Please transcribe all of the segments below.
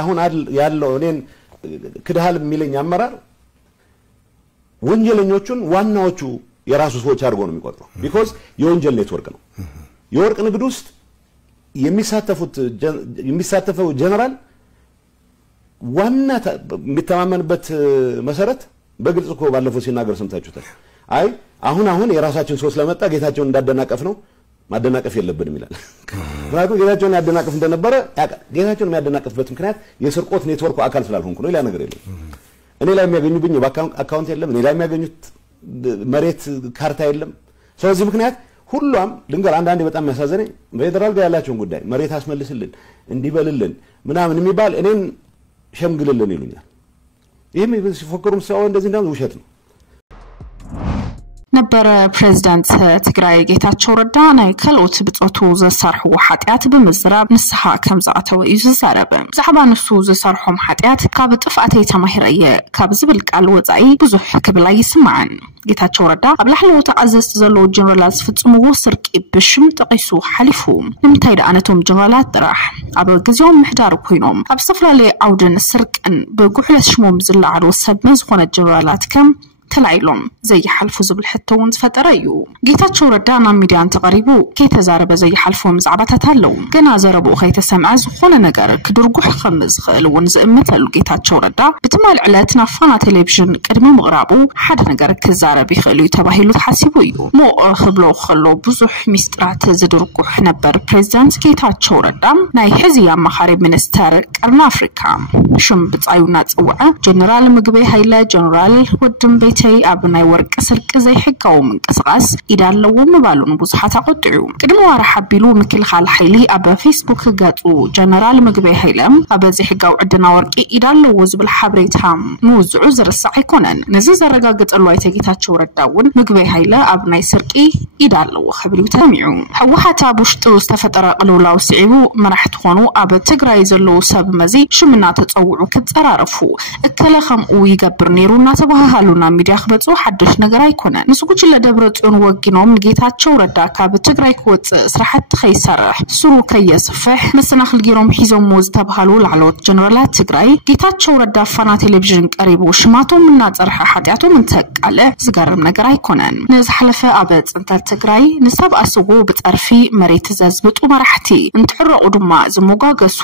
አሁን ያለው እኔን ክዳል የሚለኝ አመራር ወንጀለኞቹን ዋናዎቹ የራሱ ሰዎች አድርጎ ነው የሚቆጥረው because የወንጀል ኔትወርክ ነው የወርቅ ንግድ ውስጥ የሚሳተፈው ጀነራል ዋና የሚተማመንበት መሰረት በግልጽ እኮ ባለፈው ሲናገር ሰምታችሁታል አይ አሁን የራሳችን ሶስ ለመጣ ጌታቸውን እንዳደናቀፍ ነው ማደናቀፍ የለብንም ይላል ምክንያቱም ጌታቸውን ያደናቀፍ እንደነበረ ጌታቸውን የሚያደናቀፍበት ምክንያት የስርቆት ኔትወርኩ አካል ስላልሆንኩ ነው ሌላ ነገር የለም እኔ ላይ የሚያገኙብኝ አካውንት የለም እኔ ላይ የሚያገኙት መሬት ካርታ የለም ስለዚህ ምክንያት ሁሉም ድንገር አንዳንዴ በጣም ያሳዘነኝ ፌደራል ጋር ያላቸውን ጉዳይ መሬት አስመልስልን እንዲበልልን ምናምን የሚባል እኔን ሸምግልልን ይሉኛል ይሄም ሲፎክሩም ሰው እንደዚህ እንዳው ውሸት ነው ነበር ፕሬዝዳንት ትግራይ ጌታቸው ረዳ ናይ ከልኦት ብጾቱ ዘሰርሑ ሓጢያት ብምዝራብ ንስሓ ከም ዝኣተወ እዩ ዝዛረበ ብዛዕባ ንሱ ዘሰርሖም ሓጢያት ካብ ጥፍኣተይ ተማሂረየ ካብ ዝብል ቃል ወፃኢ ብዙሕ ክብል ኣይስማዕን ጌታቸው ረዳ ኣብ ላሕለዎት ኣዘዝቲ ዘለዉ ጀነራላት ዝፍጽምዎ ስርቂ ብሽም ጠቂሱ ሓሊፉ ንምንታይ ደኣ ነቶም ጀነራላት ጥራሕ ኣብ ግዜኦም ምሕዳር ኮይኖም ኣብ ዝተፈላለዩ ዓውድን ስርቅን ብጉሕለት ሽሞም ዝለዓሉ ሰብ ዝኾነ ጀነራላት ከም ተላይሎም ዘይሐልፉ ዝብል ሕቶውን ዝፈጠረዩ ጌታቸው ረዳ ናብ ሚድያን ተቀሪቡ ከይተዛረበ ዘይሐልፎም ዛዕባታት ኣለው ገና ዘረቡ ከይተሰምዐ ዝኾነ ነገር ክድርጉሕ ከም ዝኽእልውን ዝእምተሉ ጌታቸው ረዳ ብትማል ዕለት ናብ ፋና ቴሌቪዥን ቅድሚ ምቕራቡ ሓደ ነገር ክዛረብ ይኽእል እዩ ተባሂሉ ተሓሲቡ እዩ ሞኦ ክብሎ ከሎ ብዙሕ ሚስጥራት ዝድርጉሕ ነበር ፕሬዝዳንት ጌታቸው ረዳ ናይ ሕዚ ኣማኻሪ ሚኒስተር ቀርና ኣፍሪካ ሽም ብጻዩና ጽውዐ ጀነራል ምግበይ ሃይለ ጀነራል ወድም ተይ ኣብናይ ወርቅ ስልቅ ዘይሕጋው ምንቅስቃስ ኢዳለዎ ምባሉን ብዙሓት ኣቆጥዑ ቅድሞ ዋራ ሓቢሉ ምክልኻል ሓይሊ ኣብ ፌስቡክ ገጹ ጀነራል ምግበይ ሃይለም ኣብ ዘይሕጋው ዕድና ወርቂ ኢዳለዎ ዝብል ሓበሬታ ምውዝዑ ዝርስዕ ኣይኮነን ነዚ ዘረጋግጸሉ ኣይተጌታቸው ረዳውን ምግበይ ሃይለ ኣብናይ ስርቂ ኢዳለዎ ክብል ተሰሚዑ ሕወሓት ኣብ ውሽጡ ዝተፈጠረ ቅልውላው ስዒቡ መራሕቲ ኾኑ ኣብ ትግራይ ዘለዉ ሰብ መዚ ሽምና ተጸውዑ ክጸራረፉ እከለ ከምኡ ይገብር ነይሩ እናተባሃሉና ያخبطو حدش ነገር አይኮነ ንስኩች ለደብረጽዮን ወግኖም ጌታቸው ረዳ ካብ ትግራይ ክወጽ ስራሕት ከይሰርሕ ስሩ ከየስፍሕ መሰናኽል ጊሮም ሒዞም ዝተባሃሉ ላዕሎት ጀነራላት ትግራይ ጌታቸው ረዳ ፋና ቴሌቪዥን ቀሪቡ ሽማቶም እና ጸርሐ ሓጢያቶም እንተቃለ ዝገርም ነገር አይኮነን ንዝሐለፈ ኣብ ጽንተት ትግራይ ንሰብ አስጎ ብጠርፊ መሬት ዘዝብጡ መራሕቲ እንትሕረቁ ድማ ዝሞጋገሱ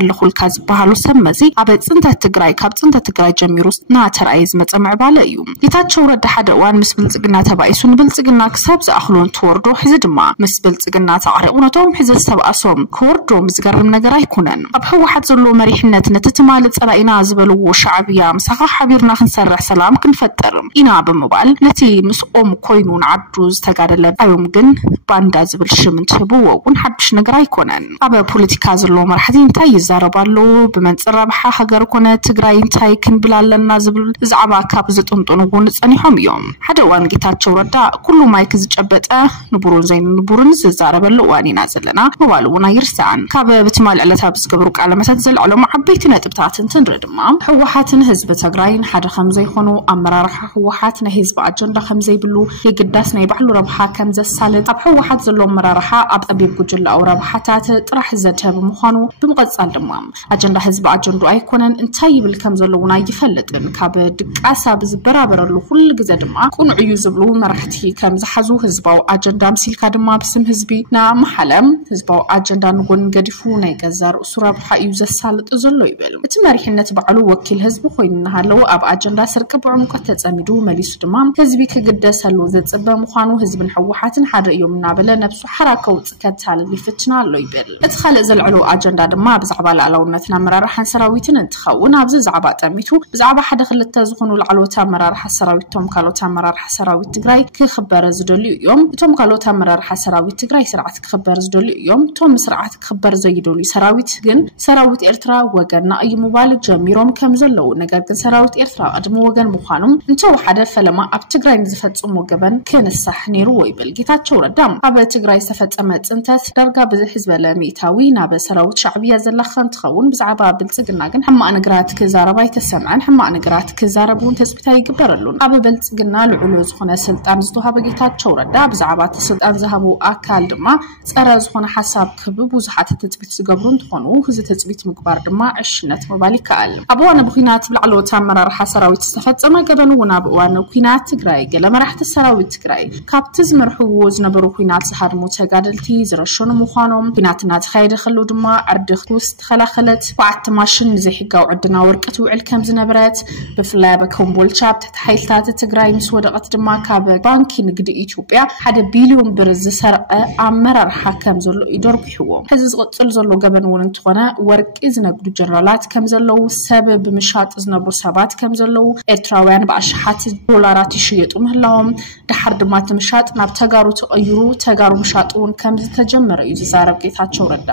ኣለኹልካ ዝበሃሉ ሰመዚ ኣብ ጽንተት ትግራይ ካብ ጽንተት ትግራይ ጀሚሩስ ናተራይ ዝመጽምዕ ባለ እዩ ጌታቸው ረዳ ሓደ ዋን ምስ ብልጽግና ተባይሱን ብልጽግና ክሳብ ዝኣኽሎን ተወርዶ ሕዚ ድማ ምስ ብልጽግና ተዓረቁነቶም ሕዚ ሰብኣሶም ክወርዶም ዝገርም ነገር ኣይኮነን ኣብ ሕወሓት ዘሎ መሪሕነት ነትትማል ጸላኢና ዝበልዎ ሻዕብያ ምሳኻ ሓቢርና ክንሰርሕ ሰላም ክንፈጥር ኢና ብምባል ነቲ ምስኦም ኮይኑ ንዓዱ ዝተጋደለ ኣዮም ግን ባንዳ ዝብል ሽም እንትህብዎውን ሓድሽ ነገር ኣይኮነን ኣብ ፖለቲካ ዘሎ መራሕቲ እንታይ ይዛረባሉ ብመንጽር ረብሓ ሃገር ኮነ ትግራይ እንታይ ክንብላለና ዝብል ዛዕባ ካብ ዝጥምጥኑ ጸኒሖም እዮም ሓደ ዋን ጌታቸው ረዳ ኩሉ ማይክ ዝጨበጠ ንቡሩን ዘይን ንቡሩን ዝዛረበሉ ዋኒና ዘለና ወባሉና ይርሳን ካብ ብትማል ዕለታ ብዝገብሩ ቃለ መሰት ዘልዕሎም ዓበይቲ ነጥብታትን ትንሪ ድማ ሕወሓትን ህዝብ ትግራይን ሓደ ከም ዘይኾኑ ኣመራርሓ ሕወሓት ናይ ህዝብ ኣጀንዳ ከም ዘይብሉ የግዳስ ናይ ባዕሉ ረብሓ ከም ዘሳልጥ ኣብ ሕወሓት ዘሎ ኣመራርሓ ኣብ ጠቢብ ጉጅላው ረብሓታት ጥራሕ ዘድህብ ምዃኑ ብምቕጻል ድማ ኣጀንዳ ህዝብ ኣጀንዳ ኣይኮነን እንታይ ይብል ከም ዘለውና ይፈልጥን ካብ ድቃሳ ብዝበራበረሉ ኩሉ ግዜ ድማ ቁንዕዩ ዝብሉ መራሕቲ ከም ዝሓዙ ህዝባው ኣጀንዳ ምሲልካ ድማ ብስም ህዝቢ ና መሐለም ህዝባው ኣጀንዳ ንጎን ገዲፉ ናይ ገዛር ሱራብሓ እዩ ዘሳልጥ ዘሎ ይብል እቲ መሪሕነት ባዕሉ ወኪል ህዝቢ ኮይንናሃለው ኣብ ኣጀንዳ ስርቂ ብዕምቆት ተጸሚዱ መሊሱ ድማ ህዝቢ ክግደሰሉ ዝጽበ ምዃኑ ህዝብን ሕወሓትን ሓደ እዮም እናበለ ነብሱ ሓራከው ጽከታል ሊፍትና ኣሎ ይብል እቲ ካልእ ዘልዕሉ ኣጀንዳ ድማ ብዛዕባ ላዕላውነትና መራርሓን ሰራዊትን እንትኸውን ኣብዚ ዛዕባ ጠሚቱ ብዛዕባ ሓደ ክልተ ዝኾኑ ላዕሎት መራርሓ ሰራዊቶም ካልኦት ኣመራርሓ ሰራዊት ትግራይ ክኽበር ዝደልዩ እዮም እቶም ካልኦት ኣመራርሓ ሰራዊት ትግራይ ስርዓት ክኽበር ዝደልዩ እዮም እቶም ስርዓት ክኽበር ዘይደልዩ ሰራዊት ግን ሰራዊት ኤርትራ ወገንና እዩ ምባል ጀሚሮም ከም ዘለው ነገር ግን ሰራዊት ኤርትራ ቀድሞ ወገን ምዃኖም እንተው ሓደ ፈለማ ኣብ ትግራይ ዝፈጽሙ ገበን ከነሳሕ ነይሩ ወይብል ጌታቸው ረዳ ኣብ ትግራይ ዝተፈጸመ ጽንተት ዳርጋ ብዙሕ ዝበለ ሚእታዊ ናብ ሰራዊት ሻዕብያ ዘላኸን ትኸውን ብዛዕባ ብልጽግና ግን ሕማቅ ነገራት ክዛረባ ይተሰምዐን ሕማቅ ነገራት ክዛረቡን ተስቢታ ይግበረሉ ዘሎን ኣብ በልጽግና ልዑል ዝኾነ ስልጣን ዝተዋሃበ ጌታቸው ረዳ ብዛዕባ ስልጣን ዝሃቡ ኣካል ድማ ጸረ ዝኾነ ሓሳብ ክብብ ብዙሓት ተጽቢት ዝገብሩ እንትኾኑ ህዚ ተጽቢት ምግባር ድማ ዕሽነት ምባል ይከኣል ኣብ እዋን ኩናት ብላዕለዎት ኣመራርሓ ሰራዊት ዝተፈጸመ ገበን እውን ኣብ እዋን ኩናት ትግራይ ገለ መራሕቲ ሰራዊት ትግራይ ካብቲ ዝመርሕዎ ዝነበሩ ኩናት ዝሃድሙ ተጋደልቲ ዝረሸኑ ምዃኖም ኩናት እናተኻየደ ከሎ ድማ ዕርድኽ ውስጥ ተኸላኸለት ባዓቲ ማሽን ንዘይሕጋዊ ዕድና ወርቂ ትውዕል ከም ዝነበረት ብፍላይ በኮምቦልቻ ትሕቲ ሓይልታት ትግራይ ምስ ወደቐት ድማ ካብ ባንኪ ንግዲ ኢትዮጵያ 1 ቢልዮን ብር ዝሰርቀ ኣመራርሓ ከም ዘሎ ይደርግሕዎ ሕዚ ዝቕጽል ዘሎ ገበን እውን እንትኾነ ወርቂ ዝነግዱ ጀነራላት ከም ዘለው ሰብ ብምሻጥ ዝነብሩ ሰባት ከም ዘለው ኤርትራውያን ብኣሽሓት ዶላራት ይሽየጡ ምህላዎም ድሓር ድማ ትምሻጥ ናብ ተጋሩ ተቐይሩ ተጋሩ ምሻጥ እውን ከም ዝተጀመረ እዩ ዝዛረብ ጌታቸው ረዳ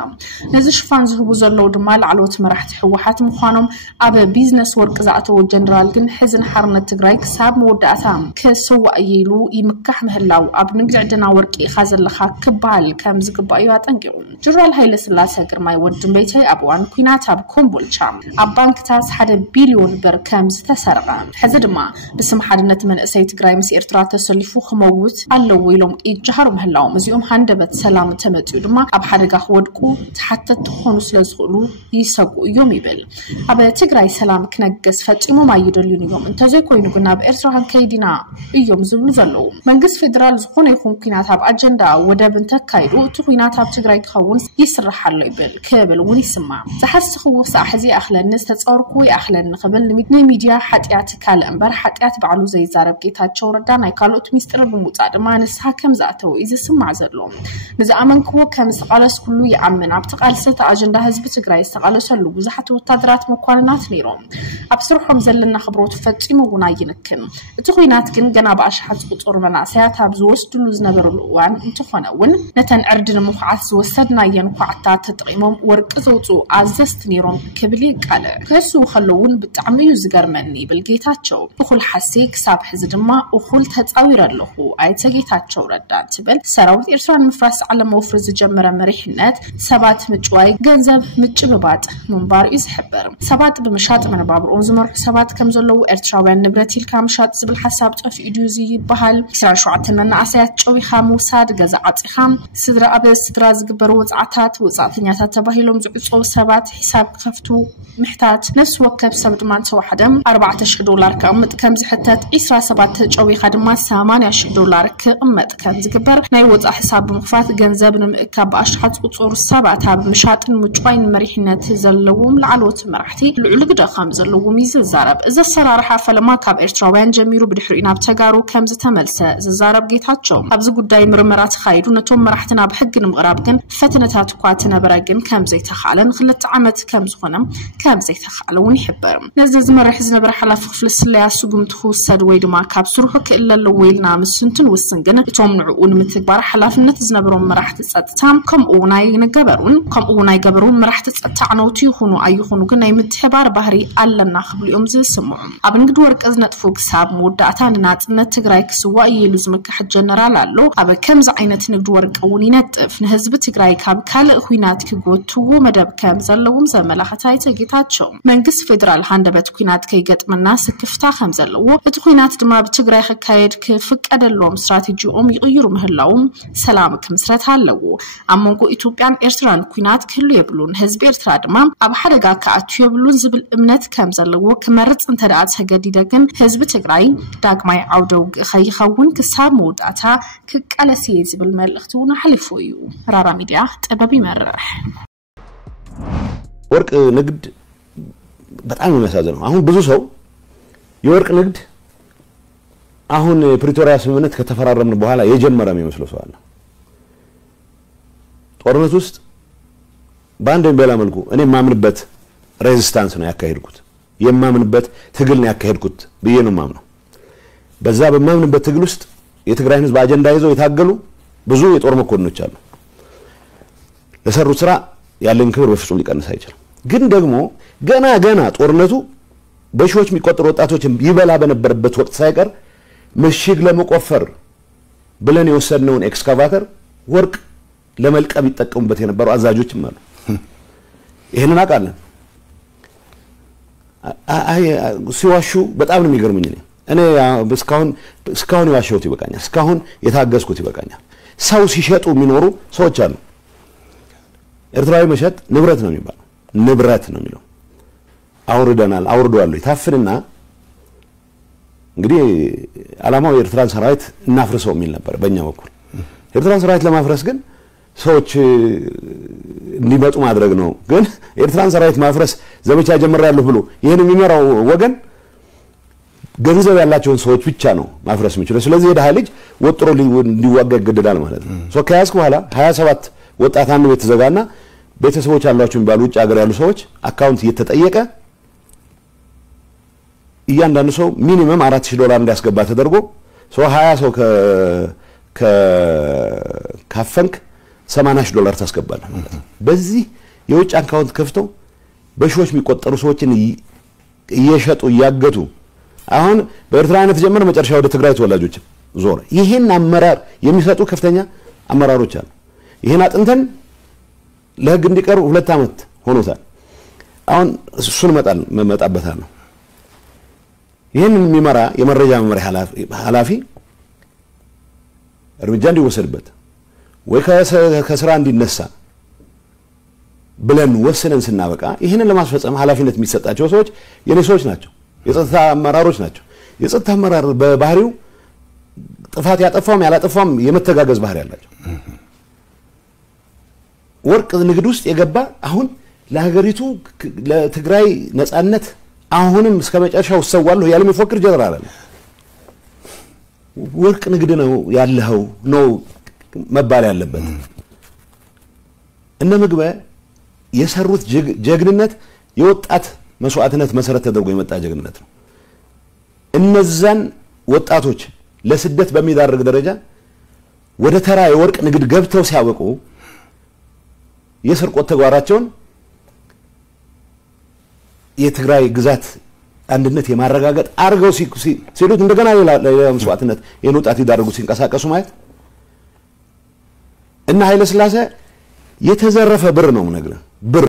ነዚ ሽፋን ዝህቡ ዘለው ድማ ላዕለዎት መራሕቲ ሕወሓት ምዃኖም ኣብ ቢዝነስ ወርቂ ዝኣተው ጀነራል ግን ሕዝን ሓርነት ትግራይ ክሳብ መወዳእታ ክስዋእ ኢሉ ይምካሕ ምህላው ኣብ ንግዲ ዕድና ወርቂ ኢኻ ዘለኻ ክበሃል ከም ዝግባእ እዩ ኣጠንቂቑ ጀነራል ሃይለ ስላሴ ግርማይ ወድን ቤተይ ኣብ እዋን ኩናት ኣብ ኮምቦልቻ ኣብ ባንክታት 1 ቢልዮን ብር ከም ዝተሰርቀ ሕዚ ድማ ብስም ሓድነት መንእሰይ ትግራይ ምስ ኤርትራ ተሰሊፉ ክመውት ኣለዎ ኢሎም ይጀሃሩ ምህላዎም እዚኦም ሃንደበት ሰላም ተመጽኡ ድማ ኣብ ሓደጋ ክወድቁ ተሓተት ክኾኑ ስለዝኽእሉ ይሰግኡ እዮም ይብል ኣብ ትግራይ ሰላም ክነገስ ፈጺሞም ኣይደልዩን እዮም እንተዘይኮይኑ ግን ኣብ ኤርትራ ከይዲና እዮም ዝብሉ ዘለው መንግስት ፌደራል ዝኾነ ይኹን ኩናት ኣብ ኣጀንዳ ወደብ እንተካይዱ እቲ ኩናት ኣብ ትግራይ ክኸውን ይስራሕ ኣሎ ይብል ክብል እውን ይስማዕ ዝሓስኽዎ ሳዕ ሕዚ ኣኽለኒ ዝተጸወርኩ ወይ ኣኽለኒ ክብል ናይ ሚድያ ሓጢያት ካልእ እምበር ሓጢያት ባዕሉ ዘይዛረብ ጌታቸው ረዳ ናይ ካልኦት ሚስጥር ብምውፃእ ድማ ንስሓ ከም ዝኣተው እዩ ዝስማዕ ዘሎ ንዝኣመንክዎ ከም ዝቃለስ ኩሉ ይኣምን ኣብቲ ቃልሰት ኣጀንዳ ህዝቢ ትግራይ ዝተቃለሰሉ ብዙሓት ወታደራት መኳንናት ነይሮም ኣብ ስርሖም ዘለና ክብሮት ፈጺሙ እውን ኣይንክን እቲ ኩናት ግን ገና ብኣሽሓት ቁፅር መናእሰያት ኣብ ዝወስድሉ ዝነበረሉ እዋን እንትኾነ እውን ነተን ዕርዲ ንምኹዓት ዝወሰድናየን ኳዕታት ተጠቒሞም ወርቂ ዘውፅኡ ኣዘዝቲ ነይሮም ክብል ይቃልዕ ክህስው ከለውን ብጣዕሚ እዩ ዝገርመኒ ይብል ጌታቸው እኹል ሓሴ ክሳብ ሕዚ ድማ እኹል ተፃዊረ ኣለኹ ኣይተ ጌታቸው ረዳ ትብል ሰራዊት ኤርትራ ንምፍራስ ዓለም ወፍሪ ዝጀመረ መሪሕነት ሰባት ምጭዋይ ገንዘብ ምጭብባጥ ምንባር እዩ ዝሕበር ሰባት ብምሻጥ መነባብሮኦም ዝመርሑ ሰባት ከም ዘለው ኤርትራውያን ንብረት ኢልካ ምሻጥ ዝብል ሓሳብ ጠፊኡ ድዩ ይበሃል 27 መናእሰያት ጨዊኻ ምውሳድ ገዛ ዓፂኻ ስድራ ኣብ ስድራ ዝግበሩ ወፃዓታት ወፃዕተኛታት ተባሂሎም ዝዕፀው ሰባት ሒሳብ ክኸፍቱ ምሕታት ነፍሲ ወከፍ ሰብ ድማ ተዋሕደም 4000 ዶላር ከቕምጥ ከም ዝሕተት 27 ጨዊኻ ድማ 80,000 ዶላር ክቕመጥ ከም ዝግበር ናይ ወፃእ ሒሳብ ብምኽፋት ገንዘብ ንምእካብ ብኣሽሓት ቁፅር ሰባት ኣብ ምሻጥን ምጭዋይን መሪሕነት ዘለዎም ላዕለዎት መራሕቲ ልዑል ግደ ከም ዘለዎም ይዝዛረብ እዚ ኣሰራርሓ ፈለማ ካብ ኤርትራውያን ጀሚሩ ብድሕሪኡ ናብ ተጋሩ ከም ዝተመልሰ ዝዛረብ ጌታቸው ኣብዚ ጉዳይ ምርመራ ተኻይዱ ነቶም መራሕትና ብሕጊ ንምቕራብ ግን ፈተነታት እኳ ትነበረ ግን ከም ዘይተኻለን 2 ዓመት ከም ዝኾነም ከም ዘይተኻለ እውን ይሕበር ነዚ ዝመርሕ ዝነበረ ሓላፊ ክፍሊ ስለያ ስጉምቲ ክውሰድ ወይ ድማ ካብ ስርሑ ክእለ ኣለዎ ኢልና ምስንትን ውስን ግን እቶም ንዕኡ ንምትግባር ሓላፍነት ዝነበሮም መራሕቲ ፀጥታ ከምኡ ናይ ገበሩን መራሕቲ ፀጥታ ዓነውቲ ይኹኑ ኣይኹኑ ግን ናይ ምትሕባር ባህሪ ኣለና ክብልኦም ዝስምዑ ኣብ ንግዲ ወርቂ ዝነጥፉ ክሳብ መወዳእታ ንናጽነት ትግራይ ክስዋእ ኢሉ ዝምክሕ ጀነራል ኣሎ ኣብ ከምዚ ዓይነት ንግዲ ወርቂ እውን ይነጥፍ ንህዝቢ ትግራይ ካብ ካልእ ኩናት ክጎትዎ መደብ ከም ዘለዎም ዘመላኽታይ ጌታቸው መንግስት ፌደራል ሃንደበት ኩናት ከይገጥምና ስክፍታ ከም ዘለዎ እቲ ኩናት ድማ ብትግራይ ክካየድ ክፍቀደሎም ስትራቴጂኦም ይቕይሩ ምህላዎም ሰላም ክምስረት ኣለዎ ኣብ መንጎ ኢትዮጵያን ኤርትራን ኩናት ክህሉ የብሉን ህዝቢ ኤርትራ ድማ ኣብ ሓደጋ ከኣቱ የብሉን ዝብል እምነት ከም ዘለዎ ክመርጽ እንተደኣ ተገዲደ ግን ህዝቢ ትግራይ ዳግማይ ዓውደ ውግእ ከይኸውን ክሳብ መወዳእታ ክቃለስ እየ ዝብል መልእኽቲ እውን ሓሊፉ እዩ ራራ ሚድያ ጥበብ ይመርሕ ወርቅ ንግድ በጣም የሚያሳዝነው አሁን ብዙ ሰው የወርቅ ንግድ አሁን ፕሪቶሪያ ስምምነት ከተፈራረምን በኋላ የጀመረ የሚመስለው ሰው አለ ጦርነት ውስጥ ባንድ በላ መልኩ እኔ ማምንበት ሬዚስታንስ ነው ያካሄድኩት የማምንበት ትግል ነው ያካሄድኩት ብዬ ነው ማምነው በዛ በማምንበት ትግል ውስጥ የትግራይ ህዝብ አጀንዳ ይዘው የታገሉ ብዙ የጦር መኮንኖች አሉ ለሰሩት ስራ ያለን ክብር በፍጹም ሊቀንስ አይችልም ግን ደግሞ ገና ጦርነቱ በሺዎች የሚቆጠሩ ወጣቶች ይበላ በነበረበት ወቅት ሳይቀር ምሽግ ለመቆፈር ብለን የወሰድነውን ኤክስካቫተር ወርቅ ለመልቀም ይጠቀሙበት የነበሩ አዛዦችም አሉ ይሄንን አቃለን ሲዋሹ በጣም ነው የሚገርመኝ እኔ እስካሁን ያሸውት ይበቃኛል እስካሁን የታገስኩት ይበቃኛል ሰው ሲሸጡ የሚኖሩ ሰዎች አሉ ኤርትራዊ መሸጥ ንብረት ነው የሚባለው ንብረት ነው የሚለው አውርደዋል ይታፍንና እንግዲህ ዓላማው የኤርትራን ሰራዊት እናፍርሰው የሚል ነበር በእኛ በኩል ኤርትራን ሰራዊት ለማፍረስ ግን ሰዎች እንዲመጡ ማድረግ ነው ግን ኤርትራን ሰራዊት ማፍረስ ዘመቻ ጀምራለሁ ብሎ ይሄን የሚመራው ወገን ገንዘብ ያላቸውን ሰዎች ብቻ ነው ማፍረስ የሚችለው ስለዚህ የደሃ ልጅ ወጥሮ ሊዋጋ ይገደዳል ማለት ነው ሶ ከያዝኩ በኋላ 27 ወጣት አንድ ቤት ተዘጋና ቤተሰቦች አሏቸው ባሉ ውጭ ሀገር ያሉ ሰዎች አካውንት እየተጠየቀ እያንዳንዱ ሰው ሚኒመም $4000 እንዲያስገባ ተደርጎ ሶ 20 ሰው ካፈንክ $80,000 ታስገባለህ ማለት ነው በዚህ የውጭ አካውንት ከፍተው በሺዎች የሚቆጠሩ ሰዎችን እየሸጡ ያገቱ አሁን በኤርትራነት ጀመረ መጨረሻ ወደ ትግራይ ተወላጆች ዞረ ይሄን አመራር የሚሰጡ ከፍተኛ አመራሮች አሉ ይሄን አጥንተን ለህግ እንዲቀርቡ 2 አመት ሆኖታል አሁን እሱን መጣበታል ነው ይሄን የሚመራ የመረጃ መመሪያ ኃላፊ እርምጃ እንዲወሰድበት ወይ ከስራ እንዲነሳ ብለን ወስነን ስናበቃ ይሄንን ለማስፈጸም ኃላፊነት የሚሰጣቸው ሰዎች የኔ ሰዎች ናቸው የጸጥታ አመራሮች ናቸው የጸጥታ አመራር በባህሪው ጥፋት ያጠፋም ያላጠፋም የመተጋገዝ ባህሪ ያላቸው ወርቅ ንግድ ውስጥ የገባ አሁን ለሀገሪቱ ለትግራይ ነጻነት አሁንም እስከመጨረሻው ሰዋለሁ ያለ የሚፎክር ጀነራል አለ ወርቅ ንግድ ነው ያለው ነው መባል ያለበት እነ ምግበ የሰሩት ጀግንነት የወጣት መስዋዕትነት መሰረት ተደርጎ የመጣ ጀግንነት ነው እነዛን ወጣቶች ለስደት በሚዳርግ ደረጃ ወደ ተራ የወርቅ ንግድ ገብተው ሲያበቁ የስርቆት ተግባራቸውን የትግራይ ግዛት አንድነት የማረጋገጥ አርገው ሲሉት እንደገና ለመስዋዕትነት የወጣት ይዳርጉ ሲንቀሳቀሱ ማለት እና ኃይለ ሥላሴ የተዘረፈ ብር ነው ነገር ብር